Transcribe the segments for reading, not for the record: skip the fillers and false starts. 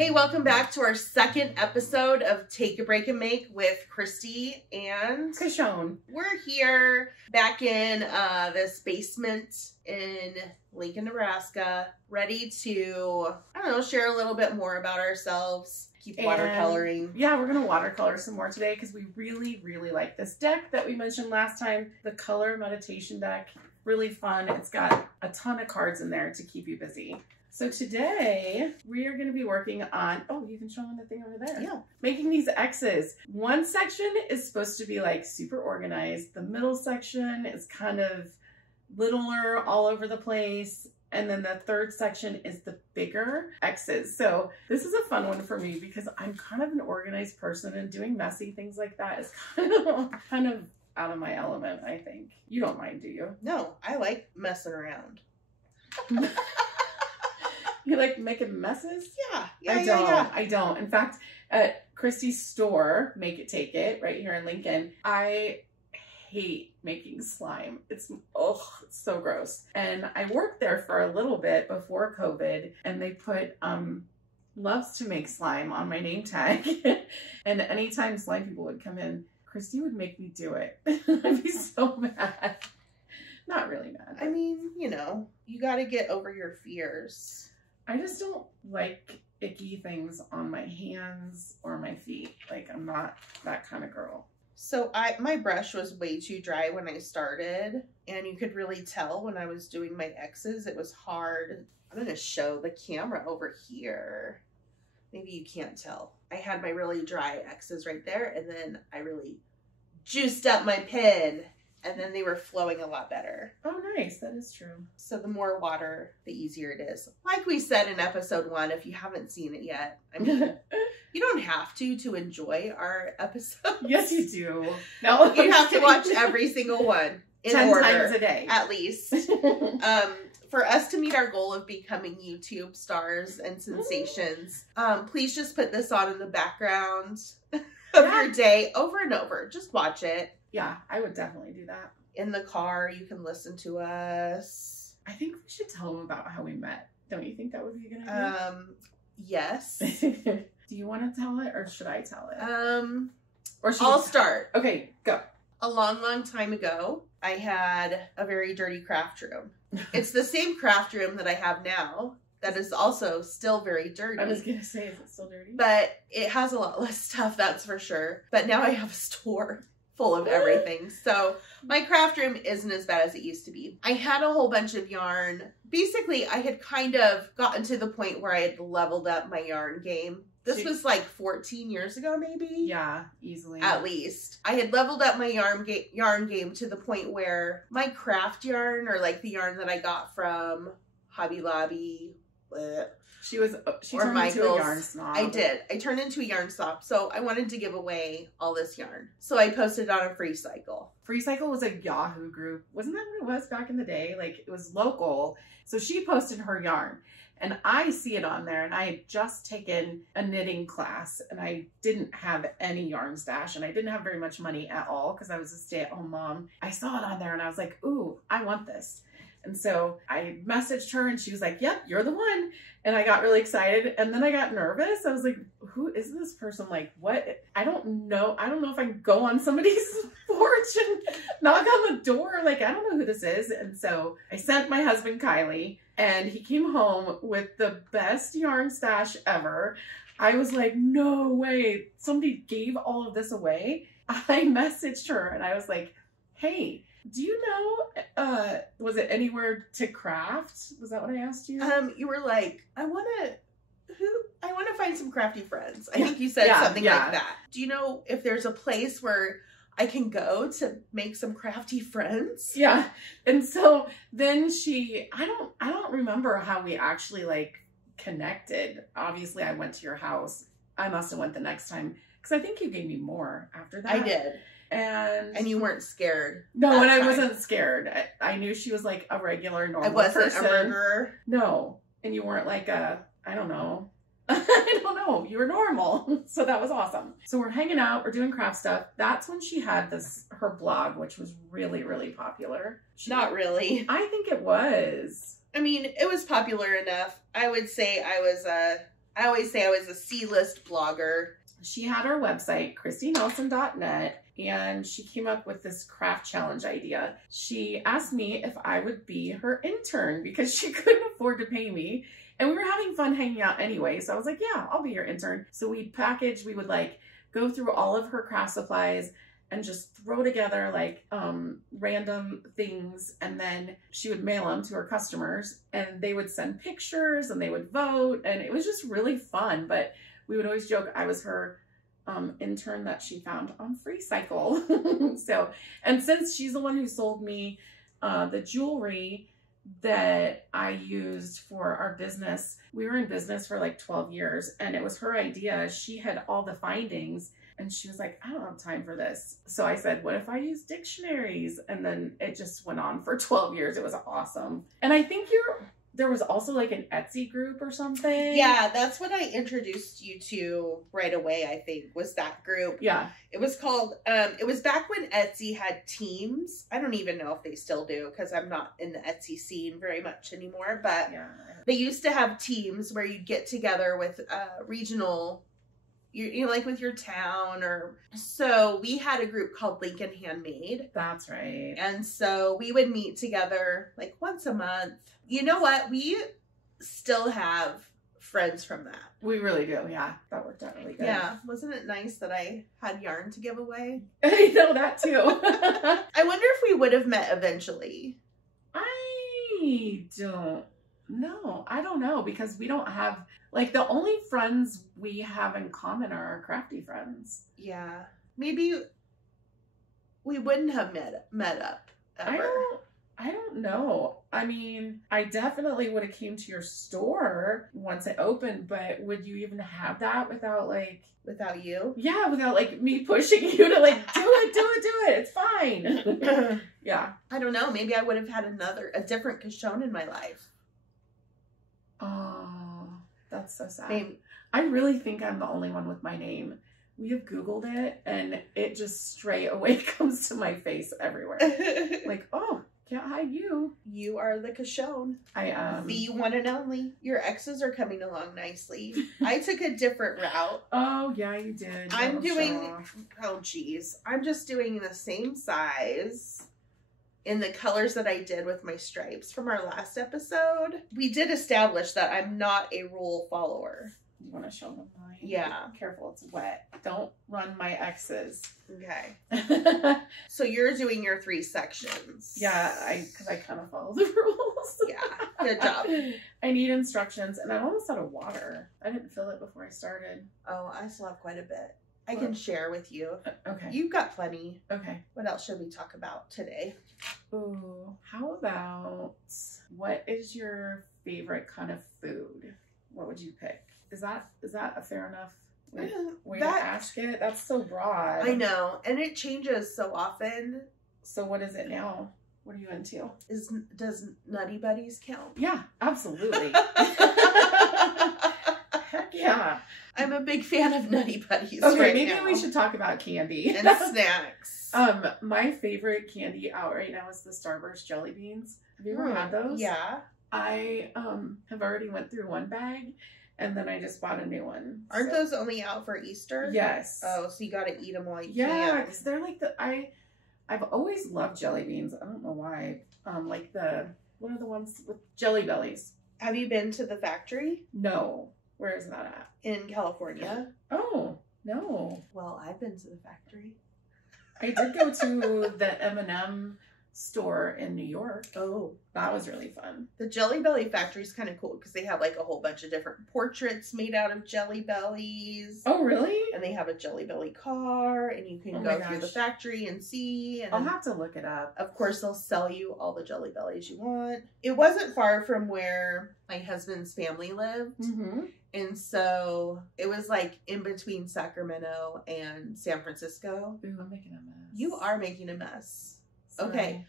Hey, welcome back to our second episode of Take a Break and Make with Christy and Kashoan. We're here back in this basement in Lincoln, Nebraska, ready to, I don't know, share a little bit more about ourselves, keep watercoloring. Yeah, we're going to watercolor some more today because we really, really like this deck that we mentioned last time, the color meditation deck. Really fun. It's got a ton of cards in there to keep you busy. So today we are going to be working on, oh, you can show them the thing over there. Yeah. Making these X's. One section is supposed to be like super organized. The middle section is kind of littler all over the place. And then the third section is the bigger X's. So this is a fun one for me because I'm kind of an organized person, and doing messy things like that is kind of out of my element, I think. You don't mind, do you? No, I like messing around. You like making messes? Yeah. I don't. In fact, at Christy's store, Make It Take It, right here in Lincoln, I hate making slime. It's so gross. And I worked there for a little bit before COVID, and they put loves to make slime on my name tag. And anytime slime people would come in, Christy would make me do it. I'd be so mad. Not really mad. I mean, you know, you got to get over your fears. I just don't like icky things on my hands or my feet. Like, I'm not that kind of girl. So my brush was way too dry when I started, and you could really tell when I was doing my X's, it was hard. I'm going to show the camera over here. Maybe you can't tell. I had my really dry X's right there, and then I really juiced up my pen, and then they were flowing a lot better. Oh, nice. That is true. So the more water, the easier it is. Like we said in episode 1, if you haven't seen it yet, I mean, you don't have to enjoy our episodes. Yes, you do. No, you have to watch every single one in 10 order, times a day. at least. For us to meet our goal of becoming YouTube stars and sensations, please just put this on in the background of your day over and over. Just watch it. Yeah, I would definitely do that. In the car, you can listen to us. I think we should tell them about how we met. Don't you think that would be a good idea? Yes. Do you want to tell it, or should I tell it? Or I'll start. Okay, go. A long, long time ago, I had a very dirty craft room. It's the same craft room that I have now. That is also still very dirty. I was going to say, is it still dirty? But it has a lot less stuff, that's for sure. But now I have a store full of everything. So my craft room isn't as bad as it used to be. I had a whole bunch of yarn. Basically, I had kind of gotten to the point where I had leveled up my yarn game. This was like 14 years ago, maybe? Yeah, easily. At least. I had leveled up my yarn game to the point where my craft yarn, or like the yarn that I got from Hobby Lobby, She turned into a yarn snob. I did. I turned into a yarn snob. So I wanted to give away all this yarn. So I posted it on a Free Cycle. Free Cycle was a Yahoo group. Wasn't that what it was back in the day? Like, it was local. So she posted her yarn. And I see it on there, and I had just taken a knitting class, and I didn't have any yarn stash, and I didn't have very much money at all because I was a stay-at-home mom. I saw it on there, and I was like, ooh, I want this. And so I messaged her, and she was like, yep, you're the one. And I got really excited, and then I got nervous. I was like, who is this person? Like, what? I don't know if I can go on somebody's porch and knock on the door. Like, I don't know who this is. And so I sent my husband, Kylie, and he came home with the best yarn stash ever. I was like, no way. Somebody gave all of this away. I messaged her, and I was like, hey, do you know, was it anywhere to craft? Was that what I asked you? You were like, I want to find some crafty friends. I think you said something like that. Do you know if there's a place where I can go to make some crafty friends? Yeah. And so then I don't remember how we actually like connected. Obviously I went to your house. I must have went the next time because I think you gave me more after that. I did. And you weren't scared. No, and I wasn't scared. I knew she was like a regular, normal person. I wasn't a murderer. No. And you weren't like I don't know. I don't know. You were normal. So that was awesome. So we're hanging out. We're doing craft stuff. That's when she had her blog, which was really, really popular. Not really. I think it was. I mean, it was popular enough. I would say I was I always say I was a C-list blogger. She had her website, christynelson.net, and she came up with this craft challenge idea. She asked me if I would be her intern because she couldn't afford to pay me. And we were having fun hanging out anyway. So I was like, yeah, I'll be your intern. So we would like go through all of her craft supplies and just throw together like random things. And then she would mail them to her customers and they would send pictures and they would vote. And it was just really fun. But we would always joke I was her intern that she found on FreeCycle. So, and since she's the one who sold me the jewelry that I used for our business, we were in business for like 12 years and it was her idea. She had all the findings and she was like, I don't have time for this. So I said, what if I use dictionaries? And then it just went on for 12 years. It was awesome. And I think there was also like an Etsy group or something. Yeah, that's what I introduced you to right away, I think, was that group. Yeah. It was called, it was back when Etsy had teams. I don't even know if they still do because I'm not in the Etsy scene very much anymore. But Yeah. they used to have teams where you'd get together with regional, you know, like with your town or, so we had a group called Lincoln Handmade. That's right. And so we would meet together like once a month. You know what? We still have friends from that. We really do. Yeah. That worked out really good. Yeah. Wasn't it nice that I had yarn to give away? I know that too. I wonder if we would have met eventually. I don't know. I don't know because we don't have, like, the only friends we have in common are our crafty friends. Yeah. Maybe we wouldn't have met up ever. I don't know. I mean, I definitely would have came to your store once it opened, but would you even have that without like... Without you? Yeah, without like me pushing you to like, do it. It's fine. Yeah. I don't know. Maybe I would have had a different Kashoan in my life. Oh, that's so sad. Maybe. I really think I'm the only one with my name. We have Googled it and it just straight away comes to my face everywhere. Like, oh, can't hide you. You are the Kashoan. The one and only. Your exes are coming along nicely. I took a different route. Oh, yeah, you did. I'm just doing the same size in the colors that I did with my stripes from our last episode. We did establish that I'm not a rule follower. You want to show them mine? Yeah. Careful, it's wet. Don't run my X's. Okay. So you're doing your 3 sections. Yeah, because I kind of follow the rules. Yeah, good job. I need instructions, and I'm almost out of water. I didn't fill it before I started. Oh, I still have quite a bit. I can share with you. Okay. You've got plenty. Okay. What else should we talk about today? Ooh, how about, what is your favorite kind of food? What would you pick? Is that a fair enough way to ask it? That's so broad. I know, and it changes so often. So what is it now? What are you into? Does Nutty Buddies count? Yeah, absolutely. Heck yeah. I'm a big fan of Nutty Buddies. Okay, right maybe now. we should talk about candy and snacks. My favorite candy out right now is the Starburst jelly beans. Have you ever had those? Yeah. I have already went through one bag. And then I just bought a new one. Aren't those only out for Easter? Yes. Oh, so you gotta eat them while you can. Yeah, because they're like I've always loved jelly beans. I don't know why. What are the ones with Jelly Bellies? Have you been to the factory? No. Where is that at? In California. Oh, no. Well, I've been to the factory. I did go to the M&M store in New York. Oh, that was really fun. The Jelly Belly factory is kind of cool because they have like a whole bunch of different portraits made out of Jelly Bellies. Oh, really? And they have a Jelly Belly car, and you can go through the factory and see. And I'll have to look it up. Of course, they'll sell you all the Jelly Bellies you want. It wasn't far from where my husband's family lived. Mm-hmm. And so it was like in between Sacramento and San Francisco. Ooh, I'm making a mess. You are making a mess. Sorry. Okay.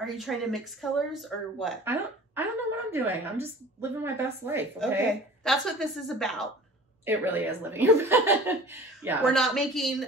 Are you trying to mix colors or what? I don't know what I'm doing. I'm just living my best life. Okay. That's what this is about. It really is living your best. Yeah. We're not making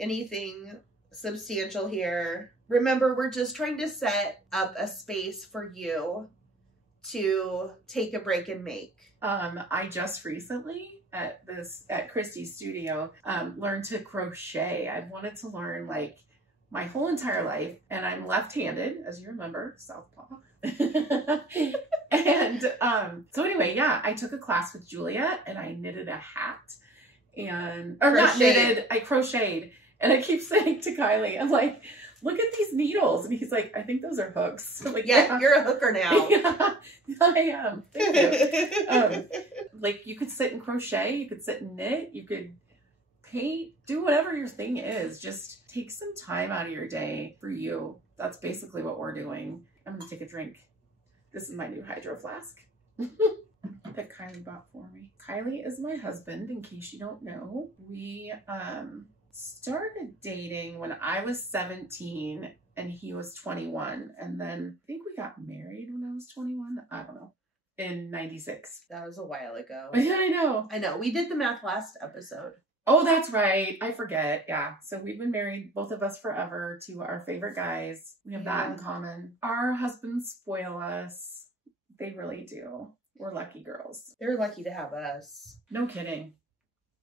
anything substantial here. Remember, we're just trying to set up a space for you to take a break and make? I just recently at Christy's studio learned to crochet. I've wanted to learn like my whole entire life, and I'm left-handed, as you remember, southpaw. And so anyway, yeah, I took a class with Julia and I knitted a hat, and not knitted, I crocheted. And I keep saying to Kylie, I'm like, look at these needles. And he's like, I think those are hooks. I'm like, yeah, you're a hooker now. Yeah, I am. Thank you. Like, you could sit and crochet, you could sit and knit, you could paint, do whatever your thing is. Just take some time out of your day for you. That's basically what we're doing. I'm gonna take a drink. This is my new hydro flask that Kylie bought for me. Kylie is my husband, in case you don't know. We started dating when I was 17 and he was 21. And then I think we got married when I was 21. I don't know. In 96. That was a while ago. Yeah, I know. I know. We did the math last episode. Oh, that's right. I forget. Yeah. So we've been married, both of us, forever to our favorite guys. We have that in common. Our husbands spoil us. They really do. We're lucky girls. They're lucky to have us. No kidding.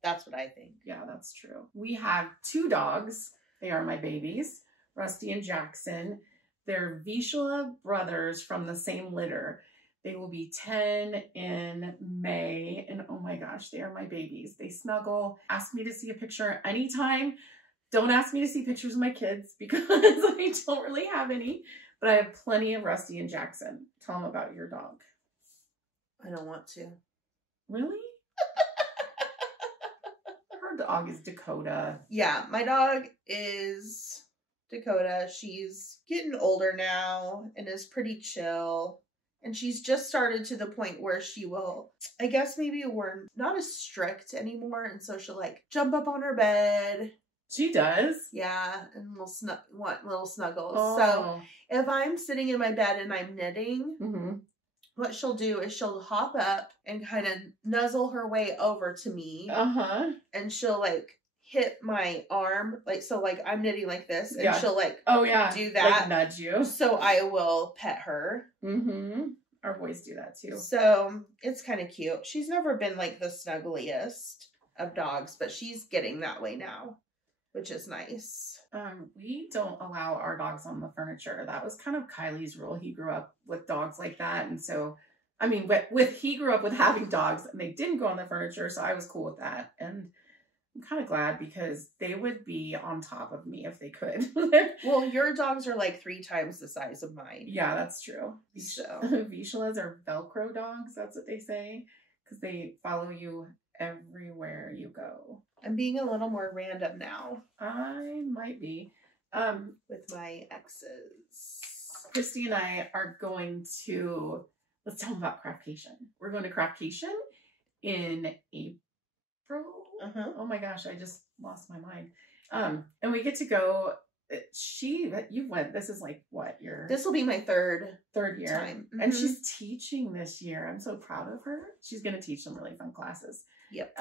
That's what I think. Yeah, that's true. We have 2 dogs. They are my babies, Rusty and Jackson. They're Vishla brothers from the same litter. They will be 10 in May. And oh my gosh, they are my babies. They snuggle. Ask me to see a picture anytime. Don't ask me to see pictures of my kids because I don't really have any. But I have plenty of Rusty and Jackson. Tell them about your dog. I don't want to. Really? Her dog is Dakota. Yeah, my dog is Dakota. She's getting older now and is pretty chill. And she's just started to the point where she will, I guess maybe we're not as strict anymore. And so she'll like jump up on her bed. She does? Yeah, and want little snuggles. Oh. So if I'm sitting in my bed and I'm knitting, what she'll do is she'll hop up and kind of nuzzle her way over to me. And she'll like hit my arm, like, so like I'm knitting like this, and she'll like do that, like nudge you, so I will pet her. Our boys do that too, so it's kind of cute. She's never been like the snuggliest of dogs, but she's getting that way now, which is nice. We don't allow our dogs on the furniture. That was kind of Kylie's rule. He grew up with dogs like that, and so I mean, he grew up with having dogs, and they didn't go on the furniture, so I was cool with that. And I'm kind of glad because they would be on top of me if they could. Well, your dogs are like 3 times the size of mine. Yeah, that's true. So Vishlas are Velcro dogs. That's what they say, because they follow you everywhere you go. I'm being a little more random now. I might be. With my exes. Christy and I are going to, let's tell them about Craftcation. We're going to Craftcation in April. Oh my gosh, I just lost my mind. And we get to go. You went. This is like what your? This will be my third year, time. And she's teaching this year. I'm so proud of her. She's going to teach some really fun classes. Yep.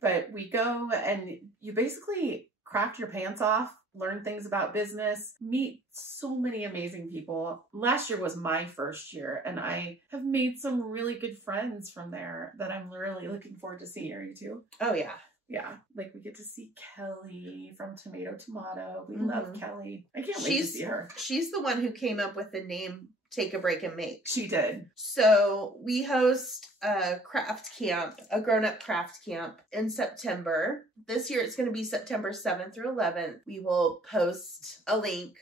But we go and you basically craft your pants off, learn things about business, meet so many amazing people. Last year was my first year, and I have made some really good friends from there that I'm really looking forward to seeing. Are you too? Oh yeah. Yeah, like we get to see Kelly from Tomato. We love Kelly. I can't wait to see her. She's the one who came up with the name Take a Break and Make. She did. So we host a craft camp, a grown-up craft camp in September. This year it's going to be September 7th through 11th. We will post a link.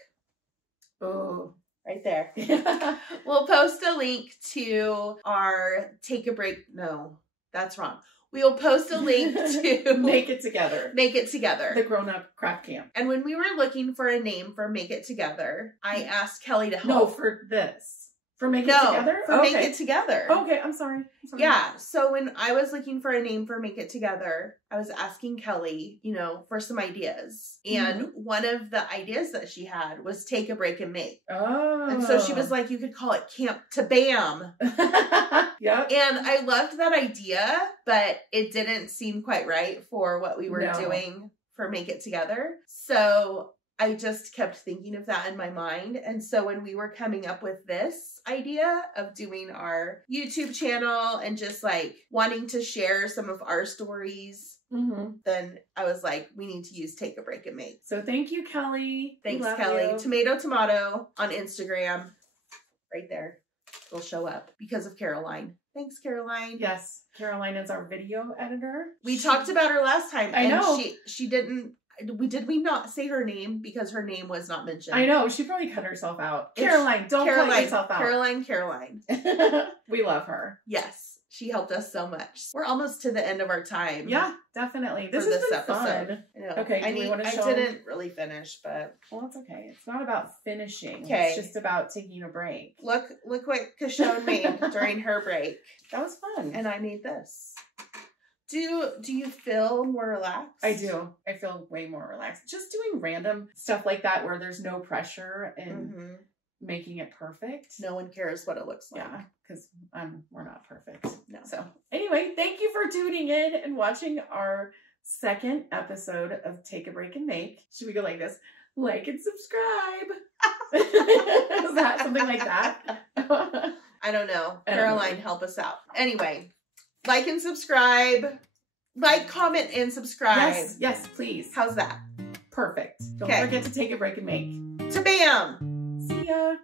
Oh, right there. We'll post a link to our Take a Break. No, that's wrong. We will post a link to Make It Together. Make It Together. The grown-up craft camp. And when we were looking for a name for Make It Together, I asked Kelly to help. No, for this. For Make It Together? For Make It Together. Okay, I'm sorry. Yeah, so when I was looking for a name for Make It Together, I was asking Kelly, for some ideas. And one of the ideas that she had was Take a Break and Make. Oh. And so she was like, you could call it Camp to Bam. Yep. And I loved that idea, but it didn't seem quite right for what we were doing for Make It Together. So I just kept thinking of that in my mind. And so when we were coming up with this idea of doing our YouTube channel and just like wanting to share some of our stories, then I was like, we need to use Take a Break and Make. So thank you, Kelly. Thanks, Kelly. You. Tomato on Instagram. Right there. It'll show up because of Caroline. Thanks, Caroline. Yes. Caroline is our video editor. We talked about her last time. I know. She didn't. Did we not say her name because her name was not mentioned? I know. She probably cut herself out. Caroline, don't cut yourself out. Caroline. We love her. Yes. She helped us so much. We're almost to the end of our time. Yeah, definitely. This has been fun. I know. Okay, I didn't really finish, but... Well, that's okay. It's not about finishing. Okay. It's just about taking a break. Look what Kashoan made during her break. That was fun. And I made this. Do you feel more relaxed? I do. I feel way more relaxed. Just doing random stuff like that where there's no pressure and making it perfect. No one cares what it looks like. Yeah, because we're not perfect. No. So anyway, thank you for tuning in and watching our second episode of Take a Break and Make. Should we go like this? Like and subscribe. Is that something like that? I don't know. Caroline, help us out. Anyway, like and subscribe. Like, comment, and subscribe. Yes, please. How's that? Perfect. Don't forget to take a break and make. Ta-bam! See ya.